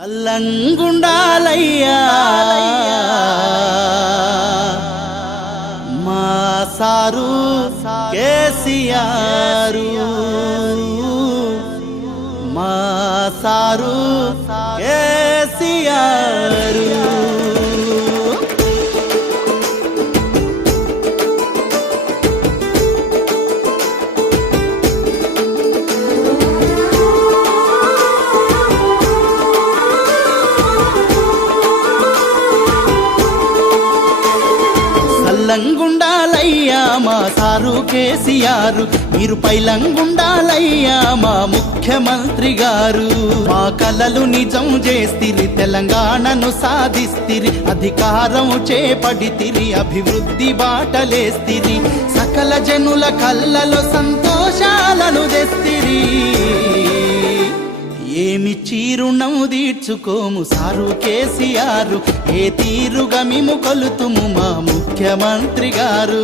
సల్లంగుండాలయ్యా మా సారు కేసీఆర్, మా సారు కేసీఆర్. పైలంగుండాలయ్యా మా సారు కేసీఆర్, మీరు పైలంగుండాలయ్యా మా ముఖ్యమంత్రి గారు. మా కలలు నిజం చేస్తిరి, తెలంగాణను సాధిస్తిరి, అధికారం చేపడితిరి, అభివృద్ధి బాటలేస్తిరి, సకల జనుల కళ్ళలో సంతోషాలను తెస్తిరి. ఏమి చీరుణం తీర్చుకోము సారు కేసీఆర్, ఏ తీరుగా మేము కొలుతుము మా ముఖ్యమంత్రి గారు.